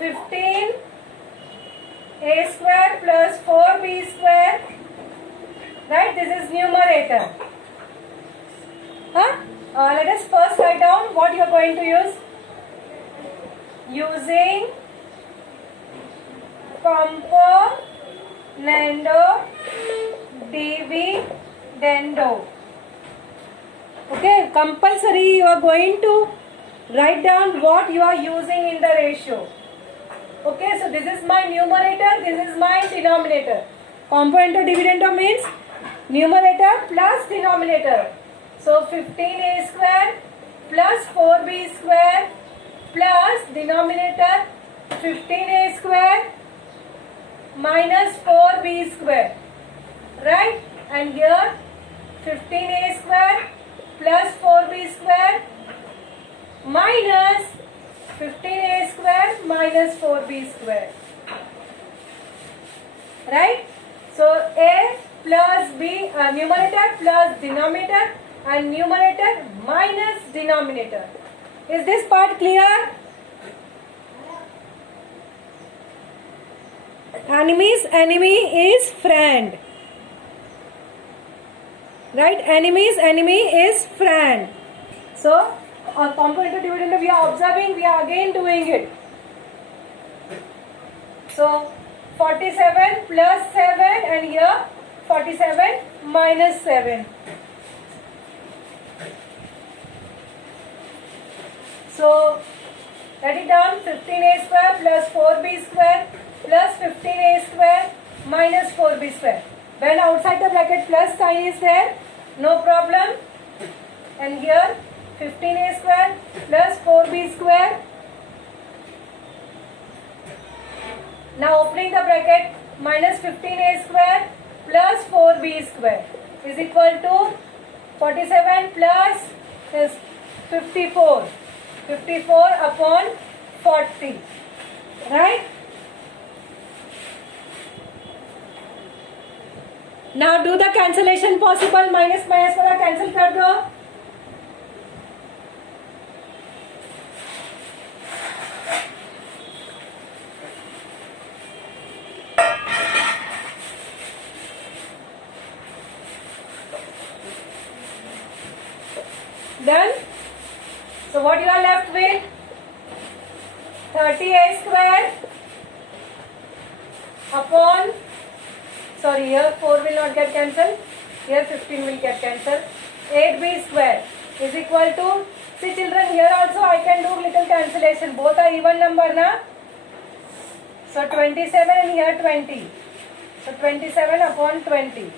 15a square plus 4b square. Right, this is numerator. Let us first write down what you are going to use. Using componendo dividendo. Okay, compulsory you are going to write down what you are using in the ratio. Okay, so this is my numerator, this is my denominator. Componendo dividendo means numerator plus denominator. So 15a square plus 4b square plus denominator 15a square minus 4b square. Right? And here 15a square plus 4b square minus 15a square minus 4b square. Right? So a plus b, numerator plus denominator and numerator minus denominator. Is this part clear? Enemy's enemy is friend. Right? Enemy's enemy is friend. So, on comparative dividend we are observing, we are again doing it. So, 47 plus 7 and here 47 minus 7. So, write it down, 15a square plus 4b square plus 15a square minus 4b square. When outside the bracket plus sign is there, no problem. And here 15a square plus 4b square. Now opening the bracket, minus 15a square plus 4b square is equal to 47 plus 54. 54 upon 40. Right? Now do the cancellation possible. Minus minus वाला cancel कर दो. Done. So what you are left with? 30a square upon, sorry, here 4 will not get cancelled, here 15 will get cancelled. 8b square is equal to, see children, here also I can do little cancellation, both are even number na. So 27 and here 20, so 27 upon 20.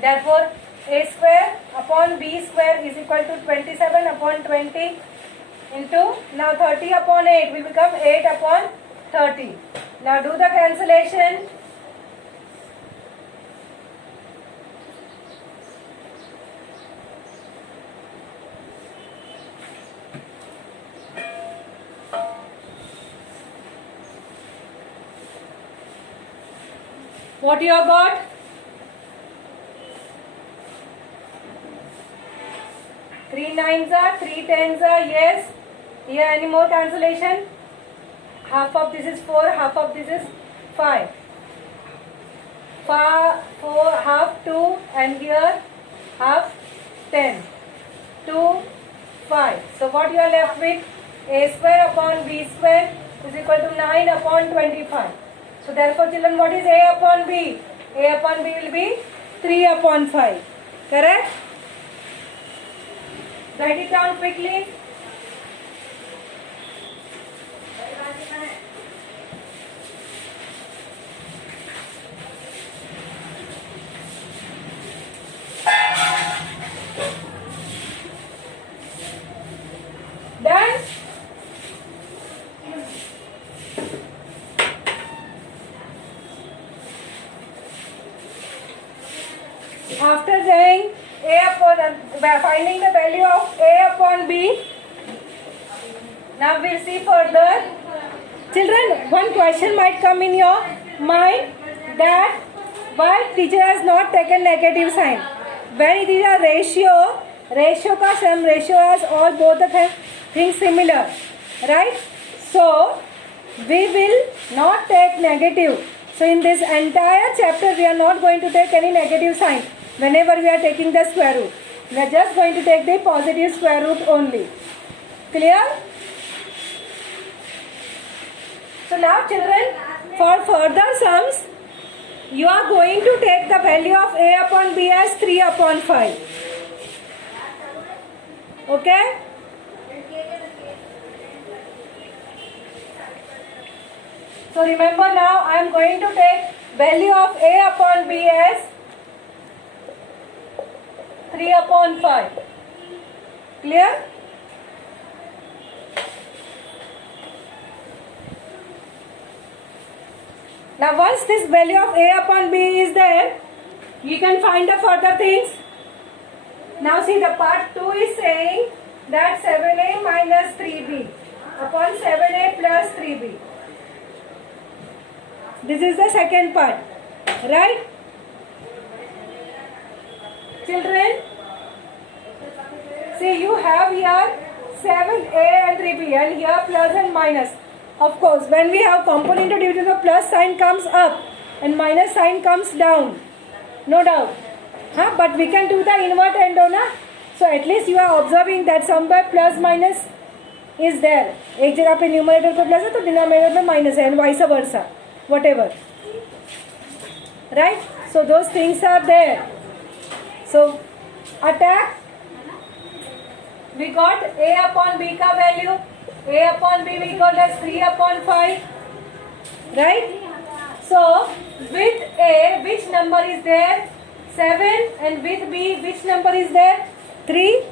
Therefore a square upon b square is equal to 27 upon 20 into, now 30 upon 8 will become 8 upon 30. Now do the cancellation. What you have got? 3 9s are, 3 10s are, yes. Here any more cancellation? Half of this is 4, half of this is 5. 4, half 2 and here half 10. 2, 5. So what you are left with? A square upon b square is equal to 9 upon 25. So therefore children, what is a upon b? A upon b will be 3 upon 5. Correct? Write it down quickly. Done? After saying a upon, finding the value of a upon b, now we'll see further. Children, one question might come in your mind, that why teacher has not taken negative sign. When it is a ratio का sum, ratio has all both the things similar, right? So we will not take negative. So in this entire chapter we are not going to take any negative sign whenever we are taking the square root. We are just going to take the positive square root only. Clear? So now children, for further sums, you are going to take the value of a upon b as 3 upon 5. Okay? So remember now I am going to take value of a upon b as 3 upon 5. Clear? Now once this value of a upon b is there, you can find the further things. Now see, the part 2 is saying that 7a minus 3b upon 7a plus 3b. This is the second part, right? Children, see, you have here 7a and 3b and here plus and minus. Of course, when we have component division, the plus sign comes up and minus sign comes down. No doubt. But we can do the invert endo, na? So at least you are observing that somewhere plus minus is there. एक जगह पे numerator पे plus है तो denominator पे minus है, and vice versa, whatever. Right? So those things are there. So attack. We got a upon b का value. A upon b we got as 3 upon 5. Right? So with a, which number is there? 7, and with b, which number is there? 3.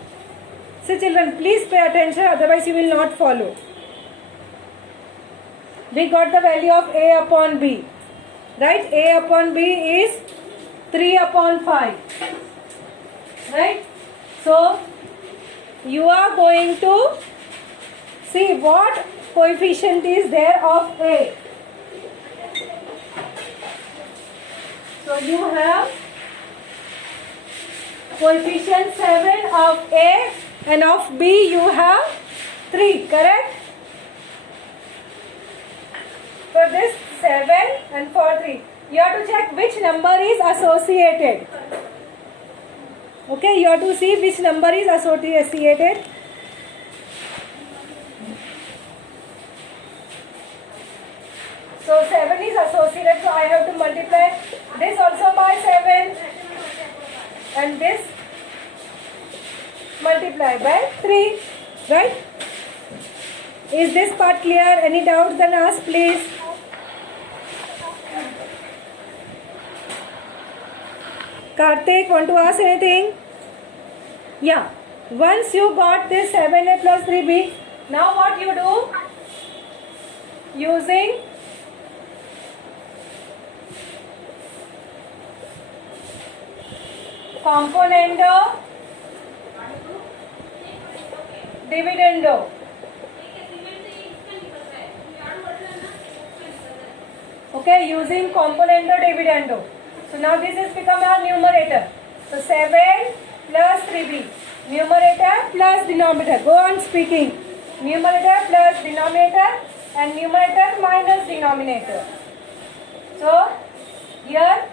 So children, please pay attention, otherwise you will not follow. We got the value of a upon b. Right? A upon b is 3 upon 5. Right? So you are going to see what coefficient is there of a. So you have coefficient 7 of a, and of b you have 3, correct? For this 7 and for 3, you have to check which number is associated. Okay, you have to see which number is associated. So 7 is associated, so I have to multiply this also by 7 and this multiply by 3, right? Is this part clear? Any doubts, then ask please. Karthik, want to ask anything? Yeah. Once you got this 7a plus 3b, now what you do? Using componendo dividendo. Okay, using componendo dividendo. So now this has become our numerator. So 7 plus 3b. Numerator plus denominator. Go on speaking. Numerator plus denominator and numerator minus denominator. So here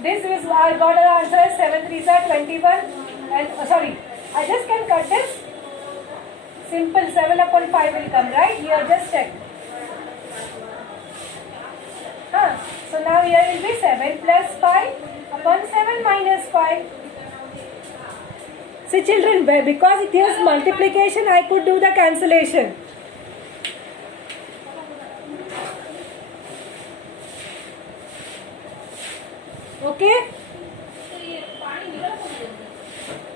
this is, I got an answer as 7 3s are 21 and sorry, I just can cut this. Simple 7 upon 5 will come, right? Here just check. So now here will be 7 plus 5 upon 7 minus 5. See children, because it is multiplication, I could do the cancellation. Okay?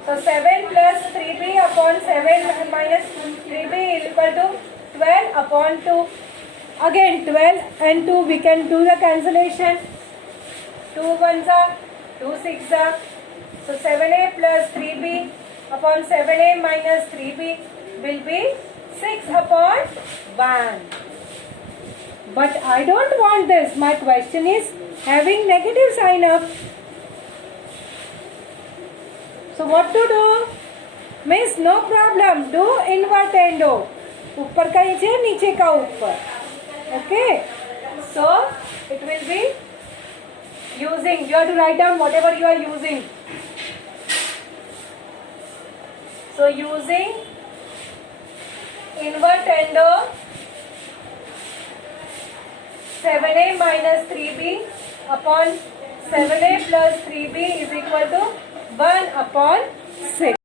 So 7 plus 3b upon 7 minus 3b is equal to 12 upon 2. Again 12 and 2 we can do the cancellation. 2 1s are 2 6s are. So 7a plus 3b upon 7a minus 3b will be 6 upon 1. But I don't want this. My question is having negative sign up. So what to do? Means no problem. Do invertendo. ऊपर का नीचे, नीचे का ऊपर. Okay, so it will be using. You have to write down whatever you are using. So using invert tender 7a minus 3b upon 7a plus 3b is equal to 1 upon 6.